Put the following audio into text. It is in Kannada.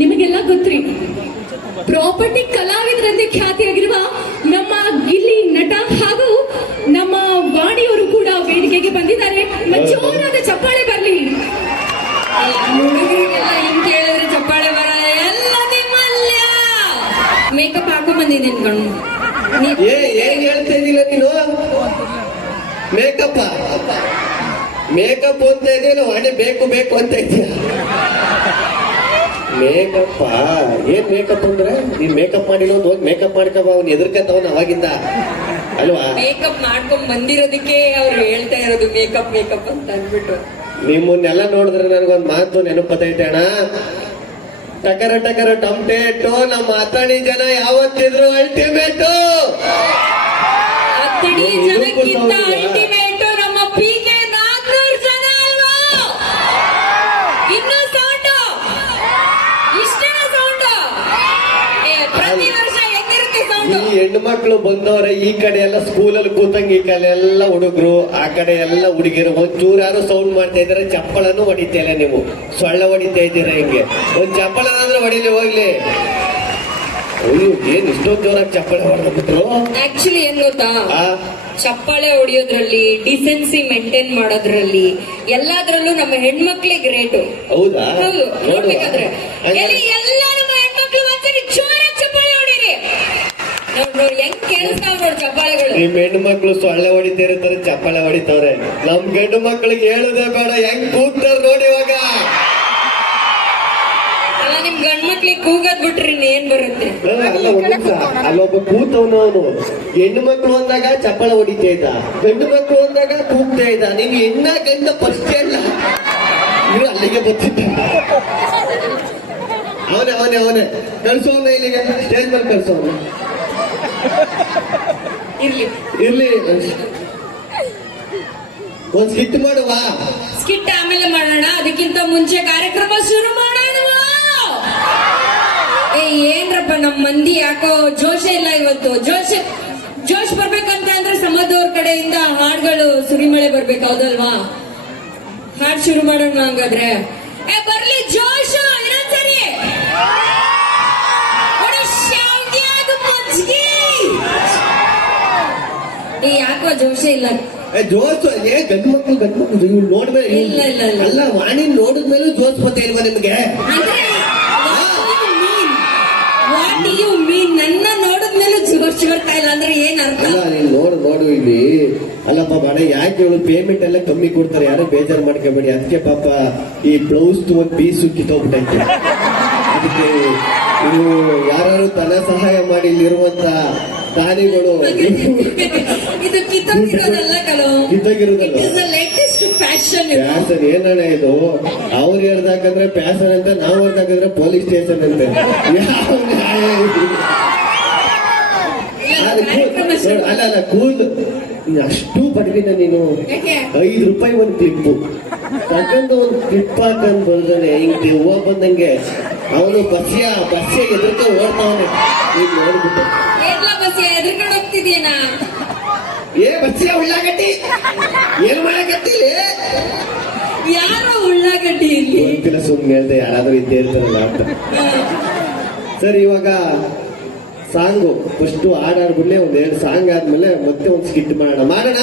ನಿಮಗೆಲ್ಲ ಗೊತ್ತ್ರಿ? ಪ್ರಾಪರ್ಟಿ ಕಲಾವಿದರಂತೆ ಖ್ಯಾತಿಯಾಗಿರುವ ನಮ್ಮ ಗಿಲ್ಲಿ ನಟ ಹಾಗೂ ನಮ್ಮ ವಾಣಿಯವರು ಕೂಡ ವೇದಿಕೆಗೆ ಬಂದಿದ್ದಾರೆ. ಜೋರಾದ ಚಪ್ಪಾಳೆ ಬರಲಿ. ಕೇಳಿದ್ರೆ ಚಪ್ಪಾಳೆ ಬರಲ್ಲ. ಎಲ್ಲ ನಿಮ್ಮಲ್ಯ ಮೇಕಪ್ ಹಾಕೊಂಡ್ ಬಂದಿದ್ದೀನಿ ಕಣ್ಣು ಏನ್ ಹೇಳ್ತಾ ಇದ್ದಿಲ್ಲ ನೀನು? ಮೇಕಪ್ ಮೇಕಪ್ ಅಂತ ಇದೆಯಲ್ಲ ಹಣೆ ಬೇಕು ಬೇಕು ಅಂತ ಇದೆಯಾ ಮೇಕಪ್ ಏನ್ ಮೇಕಪ್ ಅಂದ್ರೆ? ನೀನ್ ಮೇಕಪ್ ಮಾಡಿಲ್ಲ ಅಂತ ಹೋಗಿ ಮೇಕಪ್ ಮಾಡ್ಕೊಬ ಅವ್ನು ಎದುರ್ಕಂತವನ್ ಅವಾಗಿಂದ. ಅಲ್ವಾ? ಮೇಕಪ್ ಮಾಡ್ಕೊಂಡ್ ಬಂದಿರೋದಕ್ಕೆ ಅವ್ರು ಹೇಳ್ತಾ ಇರೋದು ಮೇಕಪ್ ಮೇಕಪ್ ಅಂತ ಅಂದ್ಬಿಟ್ಟು. ನಿಮ್ಮನ್ನೆಲ್ಲ ನೋಡಿದ್ರೆ ನನಗೊಂದ್ ಮಾತು ನೆನಪತೈತೆ ಅಣ್ಣ. ಟಕರ ಟಕರ ಟೋ ನಮ್ಮ ಮಾತಾಡಿ ಜನ ಯಾವತ್ತಿದ್ರು ಅಲ್ಟಿಮೇಟು ಹೆಣ್ಣು ಮಕ್ಕಳು ಬಂದವ್ರೆ ಈ ಕಡೆ ಎಲ್ಲ ಸ್ಕೂಲಲ್ಲಿ ಕೂತಂಗ ಈ ಕಡೆ ಎಲ್ಲ ಹುಡುಗರು ಆ ಕಡೆ ಎಲ್ಲ ಹುಡುಗಿರು ಒಂಚೂರು ಯಾರು ಸೌಂಡ್ ಮಾಡ್ತಾ ಇದ್ರೆ ಚಪ್ಪಳನ್ನು ಹೊಡಿತಾ ಇಲ್ಲ ನೀವು. ಸೊಳ್ಳ ಹೊಡಿತಾ ಇದ್ದೀರಾ ಹಿಂಗೆ? ಒಂದ್ ಚಪ್ಪಳ ಅಂದ್ರೆ ಹೊಡಿಲಿ ಹೋಗ್ಲಿ. ಅಯ್ಯೋ ಏನ್ ಇಷ್ಟೊಂದು ಜೋರಾಗಿ ಚಪ್ಪಳೆ ಹೊಡೆದ್ಬಿಟ್ರು? ಆಕ್ಚುಲಿ ಏನ್ ಗೊತ್ತಾ? ಆ? ಚಪ್ಪಾಳೆ ಹೊಡಿಯೋದ್ರಲ್ಲಿ ಡಿಸೆನ್ಸಿ ಮೇಂಟೈನ್ ಮಾಡೋದ್ರಲ್ಲಿ ಎಲ್ಲಾದ್ರಲ್ಲೂ ನಮ್ಮ ಹೆಣ್ಮಕ್ಳಿಗೆ ರೇಟು ಹೌದಾ? ಹೌದು. ನೋಡ್ಬೇಕಾದ್ರೆ. ಎಲ್ಲಿ ನಮ್ಮ ಹೆಣ್ಮಕ್ಳು ಒಂದ್ಸರಿ ಜೋರಾಗಿ ಚಪ್ಪಾಳೆ ಹೊಡೀರಿ ನೋಡ್ ನೋಡ್ ಹೆಂಗ್ ಕೇಳಿಸ್ತಾವ್ ನೋಡ್ ಚಪ್ಪಾಳೆಗಳು. ನಿಮ್ ಹೆಣ್ಣು ಮಕ್ಳು ಸೊಳ್ಳೆ ಹೊಡಿತಿರ್ತಾರೆ ಚಪ್ಪಾಳೆ ಚಪ್ಪಳ ಹೊಡಿತಾವ್ರೆ. ನಮ್ ಗಂಡು ಮಕ್ಳಿಗೆ ಹೇಳುದೇ ಬೇಡ ಹೆಂಗ್ ಕೂಗ್ತಾರ ನೋಡಿ ಇವಾಗ. ಅಲ್ಲ ನಿಮ್ ಗಂಡ್ ಮಕ್ಳಿಗೆ ಕೂಗದ್ ಬಿಟ್ರಿ ಏನ್ ಬರುತ್ತೆ? ಅಲ್ಲ ಅಲ್ಲೊಬ್ಬ ಕೂತವನು ಅವನು. ಹೆಣ್ಣು ಮಕ್ಳು ಅಂದಾಗ ಚಪ್ಪಳ ಹೊಡಿತಾ ಇದ್ದ. ಗಂಡು ಮಕ್ಳು ಅಂದಾಗ ಕೂಗ್ತಾ ಇದ್ದ. ನೀನು ಹೆಣ್ಣ ಗಂಡ ಫಸ್ಟ್ ಅಲ್ಲ. ಇವ್ರು ಅಲ್ಲಿಗೆ ಬರ್ತಿದ್ದ ಅವನೇ ಅವನೇ ಅವನೇ. ಕಳ್ಸೋನ ಇಲ್ಲಿಗೆ. ಸ್ಟೇಜ್ ಮೇಲೆ ಕಳ್ಸೋನು ಇರ್ಲಿ. ಇರ್ಲಿ ಒಂದ್ ಸ್ಕಿಟ್ ಮಾಡುವ. ಸ್ಕಿಟ್ ಆಮೇಲೆ ಮಾಡೋಣ. ಅದಕ್ಕಿಂತ ಮುಂಚೆ ಕಾರ್ಯಕ್ರಮ ಶುರು ಮಾಡೋಣ. ಏ ಏನ್ರಪ್ಪ ನಮ್ ಮಂದಿ ಯಾಕೋ ಜೋಶ ಇಲ್ಲ ಇವತ್ತು. ಜೋಶ್ ಜೋಶ್ ಬರ್ಬೇಕಂತ ಅಂದ್ರೆ ಸಮದವ್ರ ಕಡೆಯಿಂದ ಹಾಡುಗಳು ಸುರಿಮಳೆ ಬರ್ಬೇಕು ಹೌದಲ್ವಾ? ಹಾಡ್ ಶುರು ಮಾಡೋಣ ಹಂಗಾದ್ರೆ. ಏ ಬರ್ಲಿ ಜೋಶ್ ಇನ್ನೊಂದ್ಸರಿ. ಏ ಯಾಕೋ ಜೋಶ ಇಲ್ಲ? ಜೋಸ್ ಏ ಗಂಡು ಮಕ್ಳು ಗಂಡು ಮಕ್ಕಳು ಇವ್ಳು ನೋಡ್ಮೇಲೆ ಇಲ್ಲ, ಇಲ್ಲ, ಇಲ್ಲ. ಅಲ್ಲ ವಾಣಿ ನೋಡಿದ್ಮೇಲೂ ಜೋಸ್ ಬತ್ತೆ ಇಲ್ವಾ ನಿಮ್ಗೆ? ಅಂದ್ರೆ ವಾಟ್ ಯು ಮೀನ್. ನನ್ನ ನೋಡಿದ್ಮೇಲೆ ಜೋಶ್ ಬರ್ತಾ ಇಲ್ಲ ಅಂದ್ರೆ ಏನ್ ಅರ್ಥ? ಅಲ್ಲ ನೀನ್ ನೋಡು ನೋಡು ಇಲ್ಲಿ. ಅಲ್ಲಪ್ಪ ಬಾಣ ಯಾಕೆ ಇವಳು ಪೇಮೆಂಟ್ ಎಲ್ಲ ಕಮ್ಮಿ ಕೊಡ್ತಾರೆ? ಯಾರು ಬೇಜಾರು ಮಾಡ್ಕೊಬೇಡಿ. ಅದಕ್ಕೆ ಪಾಪ ಈ ಬ್ಲೌಸ್ ಒಂದ್ ಪೀಸ್ ಕಿತ್ತೋಗ್ಬಿಟ್ಟೈತೆ ಅದಕ್ಕೆ ಇವು ಯಾರು ಧನ ಸಹಾಯ ಮಾಡಿ ಇಲ್ಲಿರುವಂತ ದಾನಿಗಳು ಇದು ಕಿತ್ತೋಗಿರೋದಲ್ಲ ಕಲೋ ಕಿತ್ತೋಗಿರೋದಲ್ಲ. ಲೇಟೆಸ್ಟ್ ಫ್ಯಾಷನ್ ಏನಣ್ಣ ಇದು? ಅವ್ರು ಹೇಳ್ದಾಕಂದ್ರೆ ಪ್ಯಾಸನ್ ಅಂತ ನಾವು ಹೇಳ್ದಾಕಂದ್ರೆ ಪೊಲೀಸ್ ಸ್ಟೇಷನ್ ಅಂತ. ಯಾವ ನ್ಯಾಯ ಅದು ಅಲ್ಲ ಅಲ್ಲ ಕೂಲ್ ಅಷ್ಟು ಬಡವಿನ ನೀನು? ಐದು ರೂಪಾಯಿ ಒಂದು ಕ್ಲಿಪ್ಪು ತಗೊಂಡು ಒಂದು ಕ್ಲಿಪ್ ಹಾಕಂದ್ ಬಂದಾನೆ ಹಿಂಗೆ ಹೋಗ್ ಬಂದಂಗೆ ಅವನು ಬಸ್ಸಿಯ ಬಸ್ಸಿಯ ಎದುರ್ಕ ಓಡ್ತಾವನೆ. ಈಗ ನೋಡ್ಬಿಟ್ಟು ಏನ್ಲ ಎದ್ರಕಡೆ ಏ ಬಸ್ಯ ಉಳ್ಳಾಗಡ್ಡಿ. ಏನ್ ಮಾಡಕತ್ತಿಲ್ಲ ಯಾರು ಉಳ್ಳಾಗಡ್ಡಿ ಇಲ್ಲಿ? ಗೊತ್ತಿಲ್ಲ ಸುಮ್ಮನೆ ಹೇಳ್ದೆ ಯಾರಾದ್ರೂ ಇದ್ದೇ ಇರ್ತಾರಲ್ಲ ಅಂತ. ಸರ್ ಇವಾಗ ಸಾಂಗು. ಫಸ್ಟ್ ಹಾಡ್ ಒಂದ್ ಎರಡು ಸಾಂಗ್ ಆದ್ಮೇಲೆ ಮತ್ತೆ ಒಂದ್ ಸ್ಕಿಟ್ ಮಾಡೋಣ. ಮಾಡೋಣ?